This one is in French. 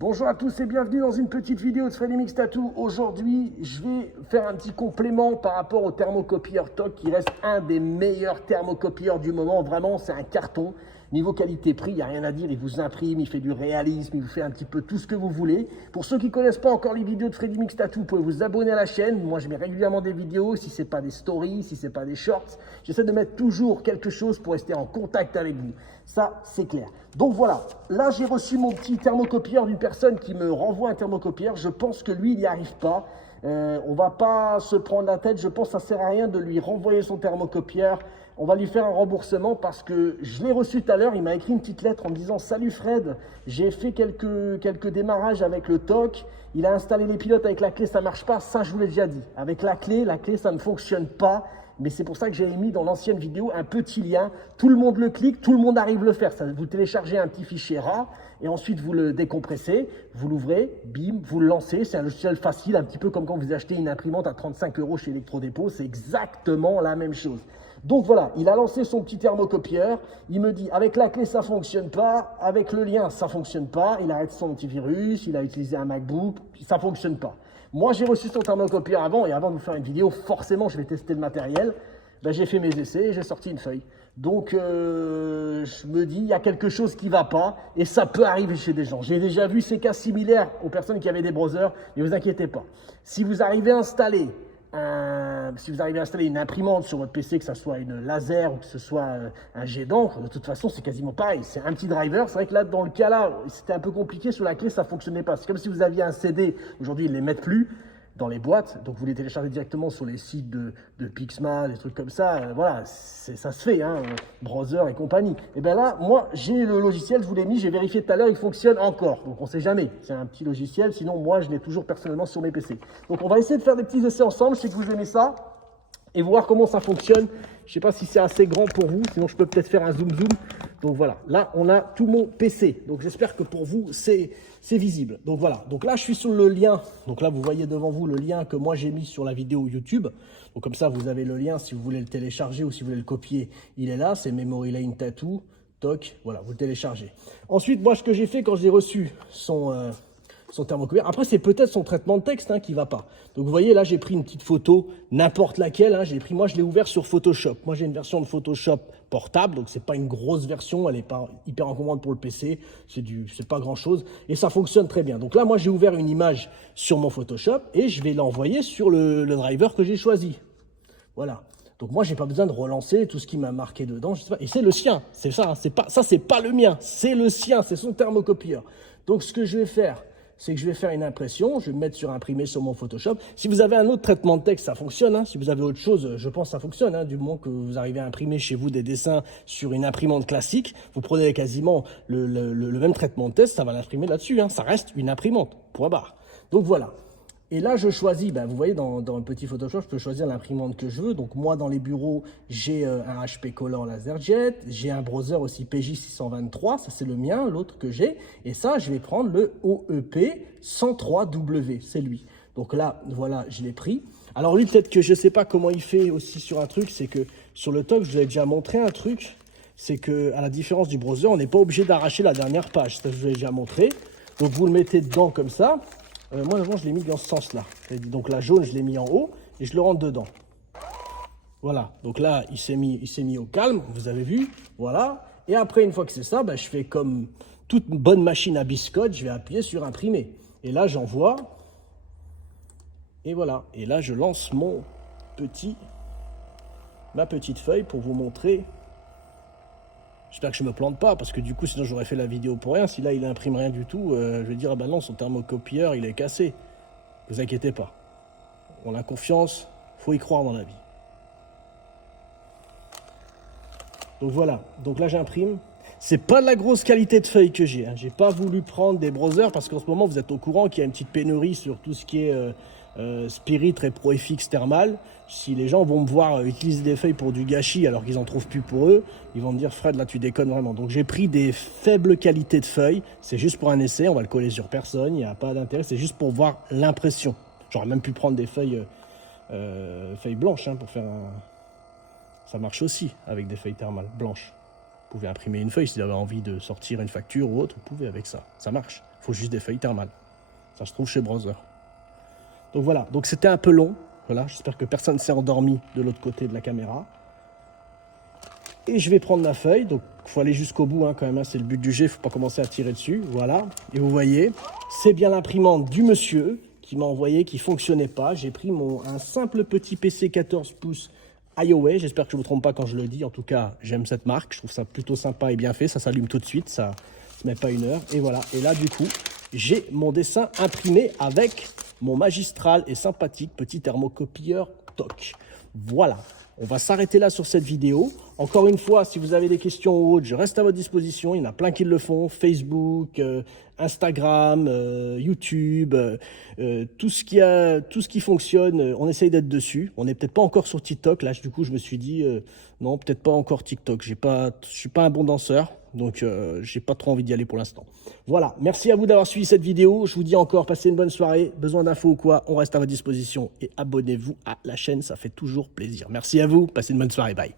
Bonjour à tous et bienvenue dans une petite vidéo de Freddy Mix Tattoo. Aujourd'hui, je vais faire un petit complément par rapport au thermocopieur TOC qui reste un des meilleurs thermocopieurs du moment. Vraiment, c'est un carton. Niveau qualité-prix, il n'y a rien à dire. Il vous imprime, il fait du réalisme, il vous fait un petit peu tout ce que vous voulez. Pour ceux qui ne connaissent pas encore les vidéos de Freddy Mix Tattoo, vous pouvez vous abonner à la chaîne. Moi, je mets régulièrement des vidéos. Si ce n'est pas des stories, si ce n'est pas des shorts, j'essaie de mettre toujours quelque chose pour rester en contact avec vous. Ça, c'est clair. Donc voilà, là, j'ai reçu mon petit thermocopieur d'une personne qui me renvoie un thermocopieur. Je pense que lui, il n'y arrive pas. On va pas se prendre la tête. Je pense que ça ne sert à rien de lui renvoyer son thermocopieur. On va lui faire un remboursement parce que je l'ai reçu tout à l'heure. Il m'a écrit une petite lettre en me disant « Salut Fred, j'ai fait quelques démarrages avec le TOC. Il a installé les pilotes avec la clé, ça ne marche pas. » Ça, je vous l'ai déjà dit. Avec la clé, ça ne fonctionne pas. Mais c'est pour ça que j'avais mis dans l'ancienne vidéo un petit lien. Tout le monde le clique, tout le monde arrive à le faire. Ça, vous téléchargez un petit fichier RAW et ensuite vous le décompressez, vous l'ouvrez, bim, vous le lancez. C'est un logiciel facile, un petit peu comme quand vous achetez une imprimante à 35 € chez Electrodépôt. C'est exactement la même chose. Donc voilà, il a lancé son petit thermocopieur. Il me dit, avec la clé, ça ne fonctionne pas. Avec le lien, ça ne fonctionne pas. Il arrête son antivirus, il a utilisé un MacBook, ça ne fonctionne pas. Moi, j'ai reçu son thermocopieur avant, et avant de vous faire une vidéo, forcément, je vais tester le matériel. Ben, j'ai fait mes essais et j'ai sorti une feuille. Donc, je me dis, il y a quelque chose qui ne va pas, et ça peut arriver chez des gens. J'ai déjà vu ces cas similaires aux personnes qui avaient des browsers, mais ne vous inquiétez pas. Si vous arrivez à installer une imprimante sur votre PC, que ce soit une laser ou que ce soit un jet d'encre, de toute façon, c'est quasiment pareil. C'est un petit driver. C'est vrai que là, dans le cas là, c'était un peu compliqué. Sur la clé, ça ne fonctionnait pas. C'est comme si vous aviez un CD. Aujourd'hui, ils ne les mettent plus dans les boîtes. Donc, vous les téléchargez directement sur les sites de Pixma, des trucs comme ça. Voilà, ça se fait, hein, browser et compagnie. Et bien là, moi, j'ai le logiciel, je vous l'ai mis, j'ai vérifié tout à l'heure, il fonctionne encore. Donc, on ne sait jamais. C'est un petit logiciel. Sinon, moi, je l'ai toujours personnellement sur mes PC. Donc, on va essayer de faire des petits essais ensemble. Je sais que vous aimez ça. Et voir comment ça fonctionne. Je ne sais pas si c'est assez grand pour vous, sinon je peux peut-être faire un zoom. Donc voilà, là on a tout mon PC. Donc j'espère que pour vous c'est visible. Donc voilà, donc là je suis sur le lien. Donc là vous voyez devant vous le lien que moi j'ai mis sur la vidéo YouTube. Donc comme ça vous avez le lien si vous voulez le télécharger ou si vous voulez le copier, il est là. C'est Memory Lane Tattoo, TOC, voilà, vous le téléchargez. Ensuite moi ce que j'ai fait quand j'ai reçu son thermocopieur. Après, c'est peut-être son traitement de texte qui ne va pas. Donc, vous voyez, là, j'ai pris une petite photo, n'importe laquelle. Moi, je l'ai ouvert sur Photoshop. Moi, j'ai une version de Photoshop portable, donc c'est pas une grosse version. Elle n'est pas hyper encombrante pour le PC. C'est pas grand-chose. Et ça fonctionne très bien. Donc là, moi, j'ai ouvert une image sur mon Photoshop et je vais l'envoyer sur le driver que j'ai choisi. Voilà. Donc moi, j'ai pas besoin de relancer tout ce qui m'a marqué dedans. Je sais pas. Et c'est le sien. C'est ça. C'est pas le mien. C'est le sien. C'est son thermocopieur. Donc, ce que je vais faire, c'est que je vais faire une impression, je vais me mettre sur imprimer sur mon Photoshop. Si vous avez un autre traitement de texte, ça fonctionne. Si vous avez autre chose, je pense que ça fonctionne. Du moment que vous arrivez à imprimer chez vous des dessins sur une imprimante classique, vous prenez quasiment le même traitement de texte, ça va l'imprimer là-dessus. Ça reste une imprimante, point barre. Donc voilà. Et là, je choisis, vous voyez, dans le petit Photoshop, je peux choisir l'imprimante que je veux. Donc moi, dans les bureaux, j'ai un HP Color LaserJet. J'ai un browser aussi PJ623, ça c'est le mien, l'autre que j'ai. Et ça, je vais prendre le OEP 103W, c'est lui. Donc là, voilà, je l'ai pris. Alors lui, peut-être que je ne sais pas comment il fait aussi sur un truc, c'est que sur le TOC, je vous ai déjà montré un truc. C'est que à la différence du browser, on n'est pas obligé d'arracher la dernière page. Ça, je vous l'ai déjà montré. Donc vous le mettez dedans comme ça. Moi, avant, je l'ai mis dans ce sens-là. Donc, la jaune, je l'ai mis en haut et je le rentre dedans. Voilà. Donc là, il s'est mis au calme. Vous avez vu. Voilà. Et après, une fois que c'est ça, je fais comme toute bonne machine à biscotte. Je vais appuyer sur imprimer. Et là, j'envoie. Et voilà. Et là, je lance ma petite feuille pour vous montrer. J'espère que je ne me plante pas, parce que du coup, sinon j'aurais fait la vidéo pour rien. Si là, il imprime rien du tout, je vais dire, ah ben non, son thermocopieur, il est cassé. Ne vous inquiétez pas. On a confiance, il faut y croire dans la vie. Donc voilà, donc là, j'imprime. C'est pas de la grosse qualité de feuille que j'ai. J'ai pas voulu prendre des browsers, parce qu'en ce moment, vous êtes au courant qu'il y a une petite pénurie sur tout ce qui est Spirit, ReproFX, Thermal. Si les gens vont me voir utiliser des feuilles pour du gâchis alors qu'ils n'en trouvent plus pour eux, ils vont me dire Fred, là tu déconnes vraiment. Donc j'ai pris des faibles qualités de feuilles, c'est juste pour un essai, on va le coller sur personne, il n'y a pas d'intérêt, c'est juste pour voir l'impression. J'aurais même pu prendre des feuilles blanches pour faire un... Ça marche aussi avec des feuilles thermales blanches. Vous pouvez imprimer une feuille si vous avez envie de sortir une facture ou autre, vous pouvez avec ça, ça marche. Il faut juste des feuilles thermales. Ça se trouve chez Brother. Donc voilà, donc c'était un peu long. Voilà, j'espère que personne ne s'est endormi de l'autre côté de la caméra. Et je vais prendre ma feuille, donc il faut aller jusqu'au bout hein, quand même, hein, c'est le but du jeu, il ne faut pas commencer à tirer dessus, voilà. Et vous voyez, c'est bien l'imprimante du monsieur qui m'a envoyé, qui ne fonctionnait pas. J'ai pris un simple petit PC 14 pouces iOS, j'espère que je ne me trompe pas quand je le dis, en tout cas j'aime cette marque, je trouve ça plutôt sympa et bien fait, ça s'allume tout de suite, ça ne met pas une heure. Et voilà, et là du coup, j'ai mon dessin imprimé avec mon magistral et sympathique petit thermocopieur TOC. Voilà. On va s'arrêter là sur cette vidéo. Encore une fois, si vous avez des questions ou autres, je reste à votre disposition. Il y en a plein qui le font. Facebook, Instagram, YouTube, tout ce qui fonctionne, on essaye d'être dessus. On n'est peut-être pas encore sur TikTok. Là, du coup, je me suis dit, non, peut-être pas encore TikTok. Je suis pas un bon danseur, donc j'ai pas trop envie d'y aller pour l'instant. Voilà, merci à vous d'avoir suivi cette vidéo. Je vous dis encore, passez une bonne soirée. Besoin d'infos ou quoi, on reste à votre disposition. Et abonnez-vous à la chaîne, ça fait toujours plaisir. Merci à vous, passez une bonne soirée, bye.